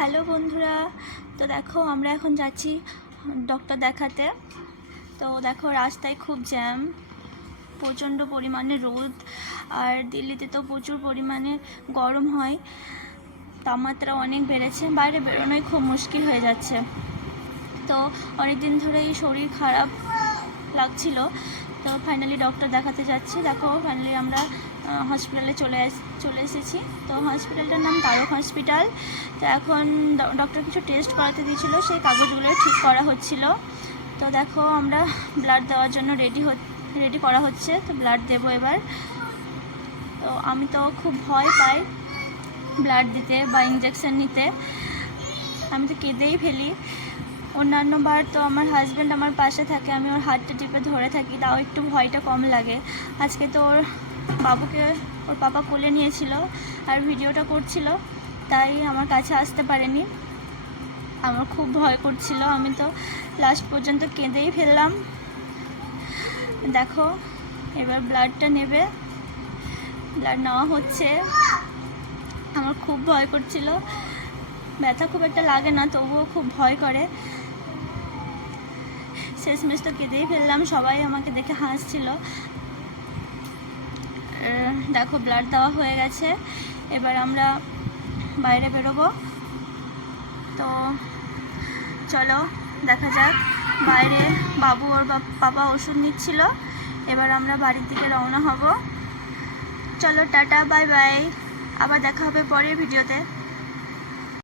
Hello বন্ধুরা, তো দেখো আমরা এখন যাচ্ছি ডক্টর দেখাতে। তো দেখো রাস্তায় খুব জ্যাম, প্রচণ্ড পরিমাণে রোদ, আর দিল্লিতে তো প্রচুর পরিমাণে গরম হয়, তাপমাত্রা অনেক বেড়েছে, বাইরে বেরোনোই খুব মুশকিল হয়ে যাচ্ছে। তো অনেক দিন ধরেই শরীর খারাপ লাগছিল, তো ফাইনালি ডক্টর দেখাতে যাচ্ছি। দেখো ফাইনালি আমরা হসপিটালে চলে এসেছি। তো হসপিটালটার নাম তারক হসপিটাল। তো এখন ডক্টর কিছু টেস্ট করাতে দিয়েছিল, সেই কাগজগুলো ঠিক করা হচ্ছিল। তো দেখো আমরা ব্লাড দেওয়ার জন্য রেডি করা হচ্ছে। তো ব্লাড দেবো এবার। তো আমি তো খুব ভয় পাই ব্লাড দিতে বা ইঞ্জেকশন নিতে, আমি তো কেঁদেই ফেলি। অন্যান্য বার তো আমার হাজব্যান্ড আমার পাশে থাকে, আমি ওর হাতটা টিপে ধরে থাকি, তাও একটু ভয়টা কম লাগে। আজকে তো ওর বাবুকে ওর পাপা কোলে নিয়েছিল আর ভিডিওটা করছিল, তাই আমার কাছে আসতে পারেনি। আমার খুব ভয় করছিল, আমি তো লাস্ট পর্যন্ত কেঁদেই ফেললাম। দেখো এবার ব্লাডটা নেবে, ব্লাড নেওয়া হচ্ছে। আমার খুব ভয় করছিল, ব্যথা খুব একটা লাগে না, তবুও খুব ভয় করে। শেষমেশ তো কেঁদেই ফেললাম, সবাই আমাকে দেখে হাসছিল। দেখো ব্লাড দেওয়া হয়ে গেছে, এবার আমরা বাইরে বেরোবো। তো চলো দেখা যাক। বাইরে বাবু ওর বাবা ওষুধ নিচ্ছিল, এবার আমরা বাড়ির দিকে রওনা হব। চলো টাটা, বাই বাই, আবার দেখা হবে পরের ভিডিওতে।